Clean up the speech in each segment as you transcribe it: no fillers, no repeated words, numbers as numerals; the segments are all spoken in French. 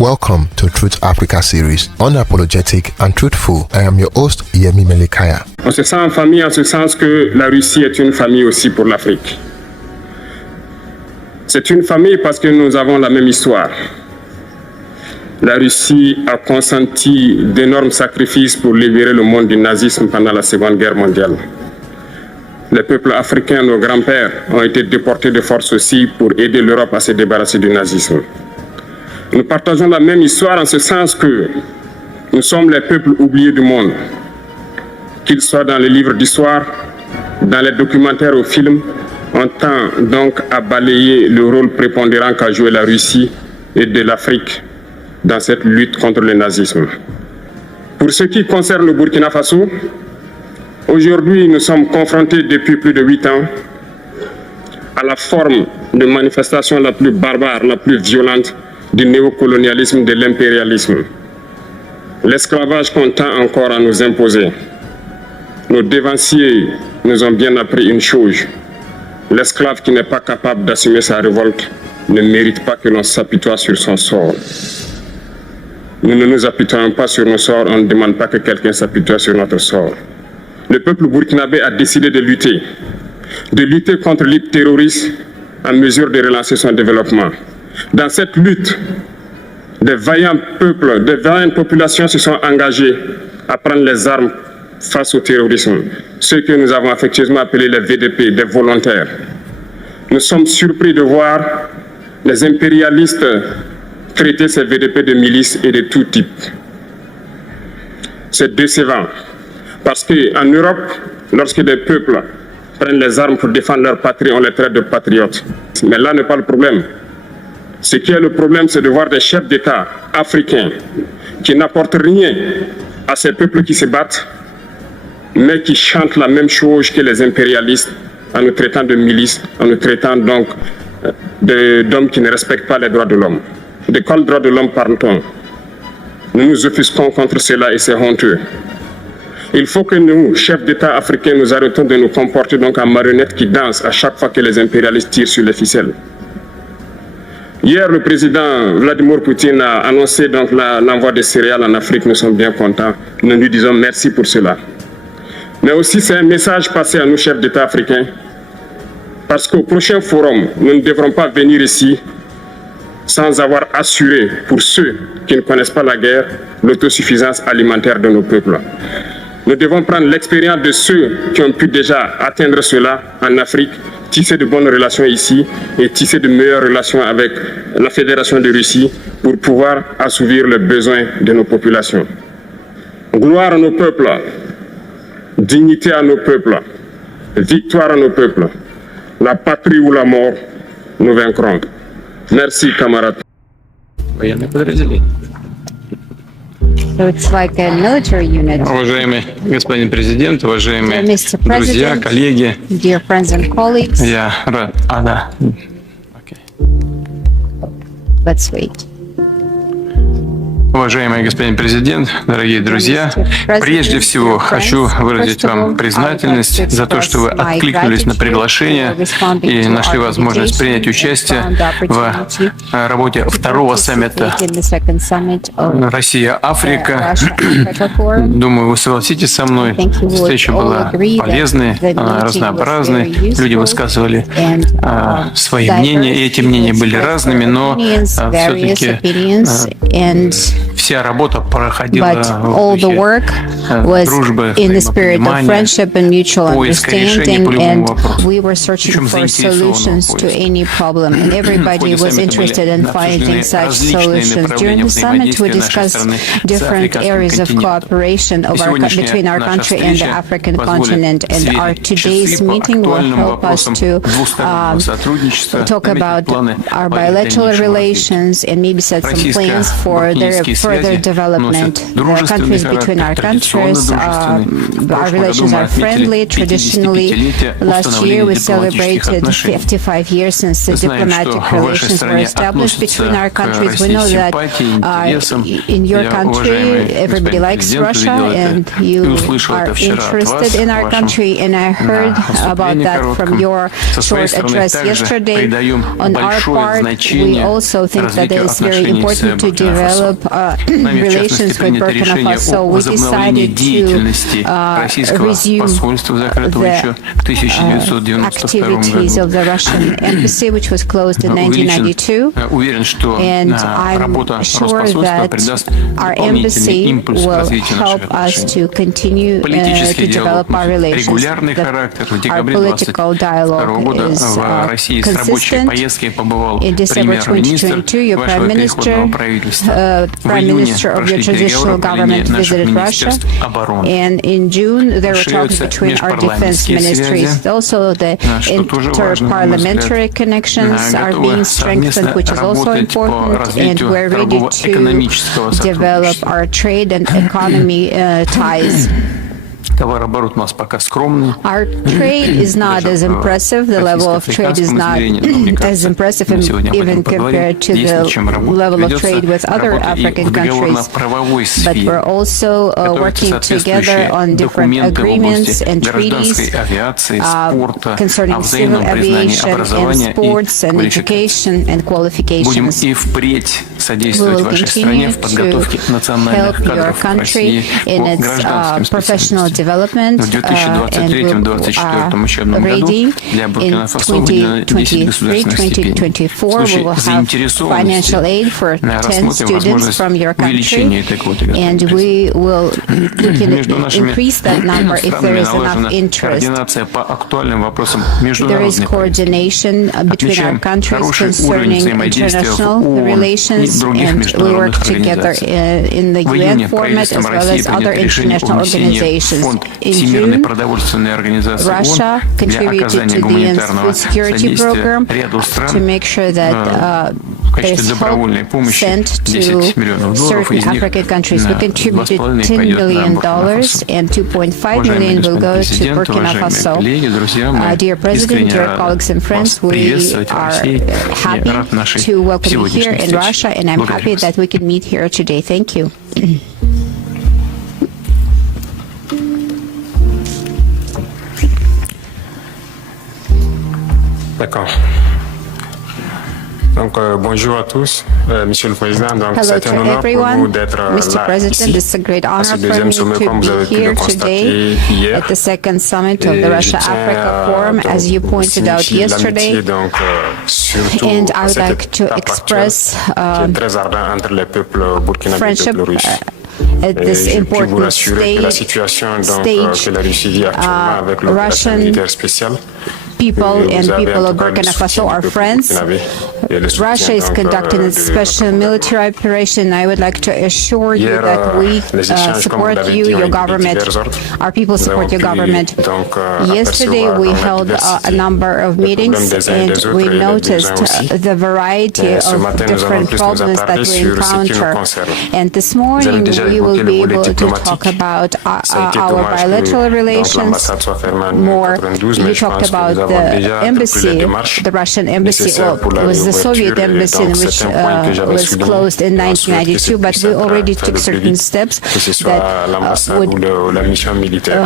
Welcome to Truth Africa series, unapologetic and truthful. I am your host, Yemi Melekaya. On se sent en famille en ce sens que la Russie est une famille aussi pour l'Afrique. C'est une famille parce que nous avons la même histoire. La Russie a consenti d'énormes sacrifices pour libérer le monde du nazisme pendant la Seconde Guerre mondiale. Les peuples africains, nos grands-pères, ont été déportés de force aussi pour aider l'Europe à se débarrasser du nazisme. Nous partageons la même histoire en ce sens que nous sommes les peuples oubliés du monde. Qu'ils soient dans les livres d'histoire, dans les documentaires ou films, on tend donc à balayer le rôle prépondérant qu'a joué la Russie et de l'Afrique dans cette lutte contre le nazisme. Pour ce qui concerne le Burkina Faso, aujourd'hui nous sommes confrontés depuis plus de 8 ans à la forme de manifestation la plus barbare, la plus violente du néocolonialisme, de l'impérialisme. L'esclavage qu'on tend encore à nous imposer. Nos dévanciers nous ont bien appris une chose. L'esclave qui n'est pas capable d'assumer sa révolte ne mérite pas que l'on s'apitoie sur son sort. Nous ne nous apitoyons pas sur nos sorts, on ne demande pas que quelqu'un s'apitoie sur notre sort. Le peuple burkinabé a décidé de lutter contre le terrorisme en mesure de relancer son développement. Dans cette lutte, des vaillants peuples, des vaillantes populations se sont engagées à prendre les armes face au terrorisme, ceux que nous avons affectueusement appelés les VDP, des volontaires. Nous sommes surpris de voir les impérialistes traiter ces VDP de milices et de tout type. C'est décevant, parce qu'en Europe, lorsque des peuples prennent les armes pour défendre leur patrie, on les traite de patriotes. Mais là n'est pas le problème. Ce qui est le problème, c'est de voir des chefs d'État africains qui n'apportent rien à ces peuples qui se battent, mais qui chantent la même chose que les impérialistes en nous traitant de milices, en nous traitant donc d'hommes qui ne respectent pas les droits de l'homme. De quel droit de l'homme parle-t-on? Nous nous offusquons contre cela et c'est honteux. Il faut que nous, chefs d'État africains, nous arrêtons de nous comporter donc en marionnettes qui dansent à chaque fois que les impérialistes tirent sur les ficelles. Hier, le président Vladimir Poutine a annoncé donc l'envoi de céréales en Afrique. Nous sommes bien contents. Nous lui disons merci pour cela. Mais aussi, c'est un message passé à nous, chefs d'État africains, parce qu'au prochain forum, nous ne devrons pas venir ici sans avoir assuré, pour ceux qui ne connaissent pas la guerre, l'autosuffisance alimentaire de nos peuples. Nous devons prendre l'expérience de ceux qui ont pu déjà atteindre cela en Afrique, tisser de bonnes relations ici et tisser de meilleures relations avec la Fédération de Russie pour pouvoir assouvir les besoins de nos populations. Gloire à nos peuples, dignité à nos peuples, victoire à nos peuples. La patrie ou la mort, nous vaincrons. Merci, camarades. So it's like a military unit. Уважаемый господин президент, уважаемые Mr. друзья, President, коллеги, dear friends and colleagues, я рад. Да. Окей. let's wait. Уважаемый господин президент, дорогие друзья, прежде всего хочу выразить вам признательность за то, что вы откликнулись на приглашение и нашли возможность принять участие в работе второго саммита Россия-Африка. Думаю, вы согласитесь со мной, встреча была полезной, разнообразной, люди высказывали свои мнения, и эти мнения были разными, но все-таки вся работа проходила в духе дружбы, взаимопонимания, поиска решений по любому вопросу. Причем заинтересованного поиска. В ходе саммита были обсуждены различные направления взаимодействия нашей страны с африканским континентом. И сегодняшняя наша встреча позволит сверить часы по актуальным вопросам двустороннего сотрудничества, наметить планы по взаимодействию. Российско-буркинские связи further development. The countries between our countries, our relations are friendly. Traditionally, last year we celebrated 55 years since the diplomatic relations were established between our countries. We know that in your country, everybody likes Russia, and you are interested in our country, and I heard about that from your short address yesterday. On our part, we also think that it is very important to develop relations with Burkina Faso. We decided to resume the activities of the Russian embassy, which was closed in 1992, and I'm sure that our embassy will help us to continue to develop our relations. Our political dialogue is consistent. In December 2022, your Prime Minister of your transitional government visited Russia, and in June there were talks between our defense ministries. Also, the inter-parliamentary connections are being strengthened, which is also important, and we're ready to develop our trade and economy ties. Our trade is not as impressive. The level of trade is not as impressive, even compared to the level of trade with other African countries. But we're also working together on different agreements and treaties concerning civil aviation and sports and education and qualifications. We will continue to help your country in its professional development, and we are ready in 2023-2024. We will have financial aid for 10 students from your country, and we can increase that number if there is enough interest. There is coordination between our countries concerning international relations, and we work together in the UN format as well as other international organizations. In June, Russia contributed to the UN food security program to make sure that there's help sent to certain African countries. We contributed $10 million, and $2.5 million will go to Burkina Faso. Dear President, dear colleagues and friends, we are happy to welcome you here in Russia, and I'm happy that we can meet here today. Thank you. D'accord. Donc, bonjour à tous, Monsieur le Président. Donc, c'est un honneur pour nous d'être là ici. It's a great honor for me to be here today at the second summit of the Russia-Africa Forum, as you pointed out yesterday. And I would like to express friendship at this important stage. Russian people and people of Burkina Faso are friends. Russia is conducting a special military operation. I would like to assure you that we support you, your government. Our people support your government. Yesterday we held a number of meetings, and we noticed the variety of different problems that we encounter. And this morning we will be able to talk about our bilateral relations more. You talked about the embassy, the Russian embassy. Well, it was the Soviet embassy, which was closed in 1992, but we already took certain steps that would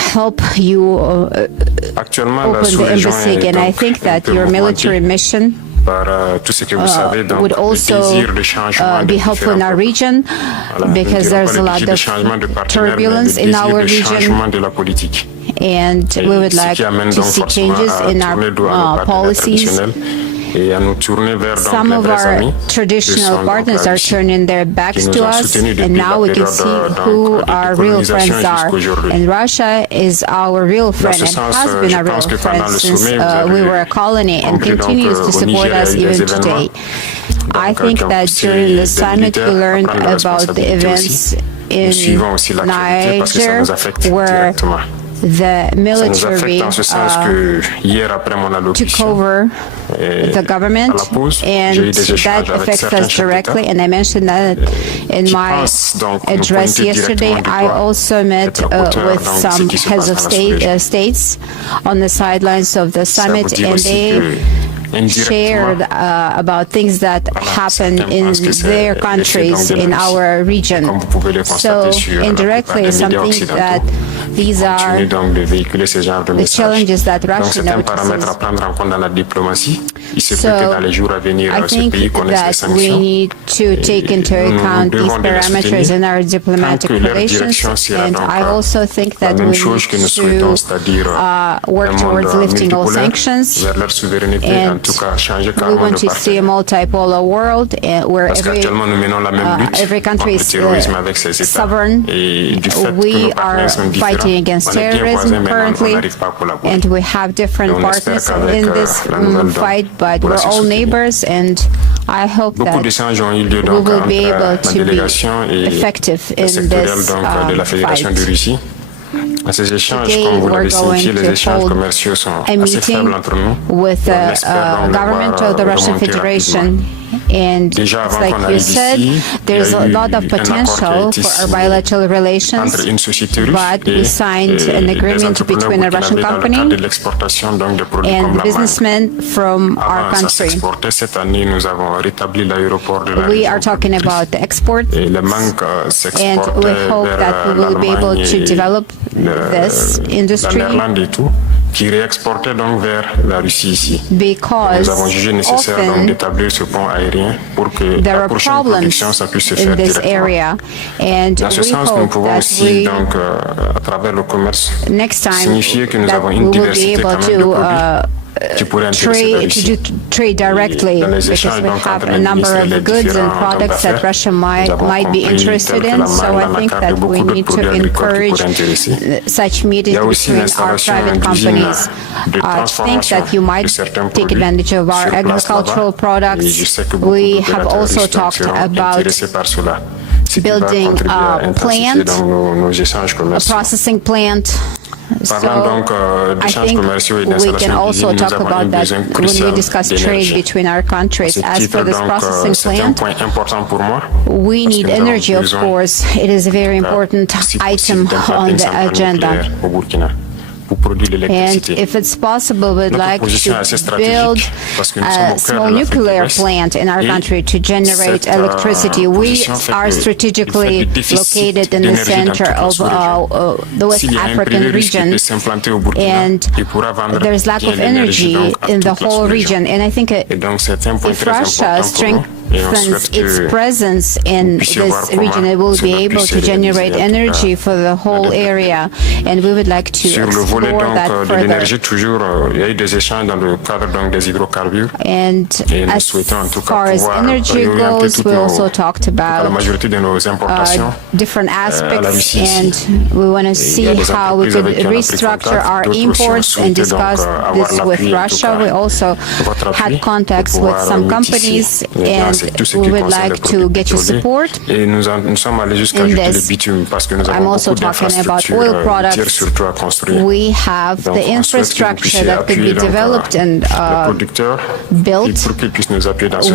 help you open the embassy again. I think that your military mission would also be helpful in our region, because there's a lot of turbulence in our region, and we would like to see changes in our policies. Some of our traditional partners are turning their backs to us, and now we can see who our real friends are. And Russia is our real friend and has been our real friend since we were a colony, and continues to support us even today. I think that during the summit we learned about the events in Niger, where the military took over the government, and that affects us directly. And I mentioned that in my address yesterday. I also met with some heads of states on the sidelines of the summit, and they shared about things that happen in their countries, in our region. So indirectly, something that these are the challenges that Russia notices. So I think that we need to take into account these parameters in our diplomatic relations, and I also think that we need to work towards lifting all sanctions, and we want to see a multipolar world where every country is sovereign. We are fighting against terrorism currently, and we have different partners in this fight, but we're all neighbors, and I hope that we will be able to be effective in this fight. Today we're going to hold a meeting with the government of the Russian Federation, and like you said, there's a lot of potential for our bilateral relations, but we signed an agreement between a Russian company and businessmen from our country. We are talking about the export, and we hope that we will be able to develop this industry, because often there are problems in this area, and we hope that next time that we will be able to trade directly, because we have a number of goods and products that Russia might be interested in. So I think that we need to encourage such meetings between our private companies. I think that you might take advantage of our agricultural products. We have also talked about building a plant, a processing plant. So I think we can also talk about that when we discuss trade between our countries. As for this processing plant, we need energy, of course. It is a very important item on the agenda. And if it's possible, we'd like to build a small nuclear plant in our country to generate electricity. We are strategically located in the center of the West African region, and there's lack of energy in the whole region. And I think if Russia strengthens its presence in this region, it will be able to generate energy for the whole area, and we would like to explore that further. And as far as energy goes, we also talked about different aspects, and we want to see how we could restructure our imports and discuss this with Russia. We also had contacts with some companies, and we would like to get your support in this. I'm also talking about oil products. We have the infrastructure that could be developed and built.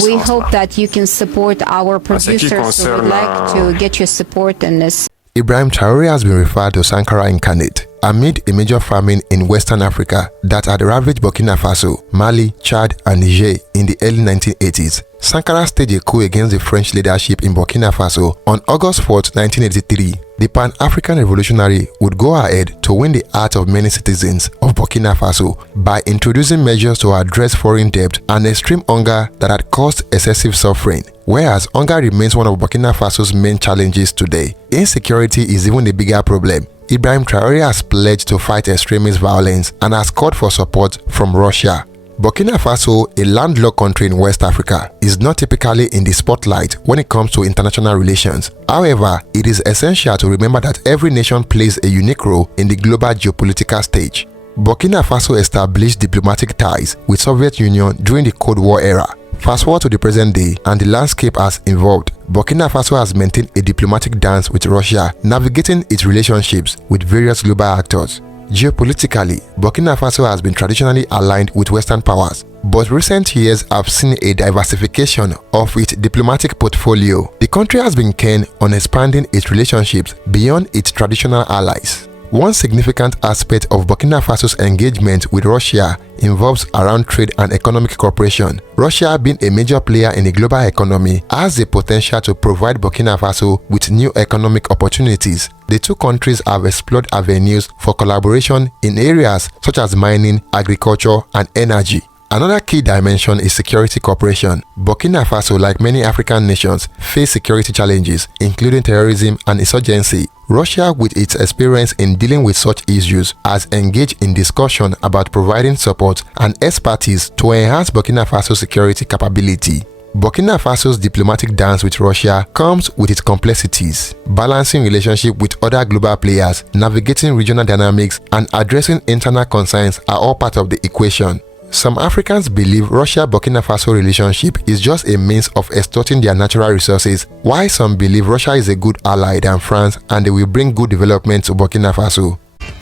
We hope that you can support our producers, so we'd like to get your support in this. IbrahimTraore has been referred to Sankara incarnate amid a major famine in Western Africa that had ravaged Burkina Faso, Mali, Chad, and Niger in the early 1980s. Sankara staged a coup against the French leadership in Burkina Faso on August 4, 1983. The Pan-African revolutionary would go ahead to win the hearts of many citizens of Burkina Faso by introducing measures to address foreign debt and extreme hunger that had caused excessive suffering. Whereas hunger remains one of Burkina Faso's main challenges today, insecurity is even a bigger problem. IbrahimTraore has pledged to fight extremist violence and has called for support from Russia. Burkina Faso, a landlocked country in West Africa, is not typically in the spotlight when it comes to international relations. However, it is essential to remember that every nation plays a unique role in the global geopolitical stage. Burkina Faso established diplomatic ties with Soviet Union during the Cold War era. Fast forward to the present day, and the landscape has evolved. Burkina Faso has maintained a diplomatic dance with Russia, navigating its relationships with various global actors. Geopolitically, Burkina Faso has been traditionally aligned with Western powers, but recent years have seen a diversification of its diplomatic portfolio. The country has been keen on expanding its relationships beyond its traditional allies. One significant aspect of Burkina Faso's engagement with Russia involves around trade and economic cooperation. Russia, being a major player in the global economy, has the potential to provide Burkina Faso with new economic opportunities. The two countries have explored avenues for collaboration in areas such as mining, agriculture, and energy. Another key dimension is security cooperation. Burkina Faso, like many African nations, face security challenges, including terrorism and insurgency. Russia, with its experience in dealing with such issues, has engaged in discussion about providing support and expertise to enhance Burkina Faso's security capability. Burkina Faso's diplomatic dance with Russia comes with its complexities. Balancing relationship with other global players, navigating regional dynamics, and addressing internal concerns are all part of the equation. Some Africans believe Russia-Burkina Faso relationship is just a means of extorting their natural resources, while some believe Russia is a good ally than France and they will bring good development to Burkina Faso.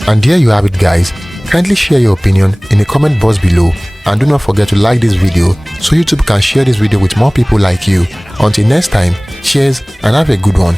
And there you have it, guys. Kindly share your opinion in the comment box below, and do not forget to like this video so YouTube can share this video with more people like you. Until next time, cheers and have a good one.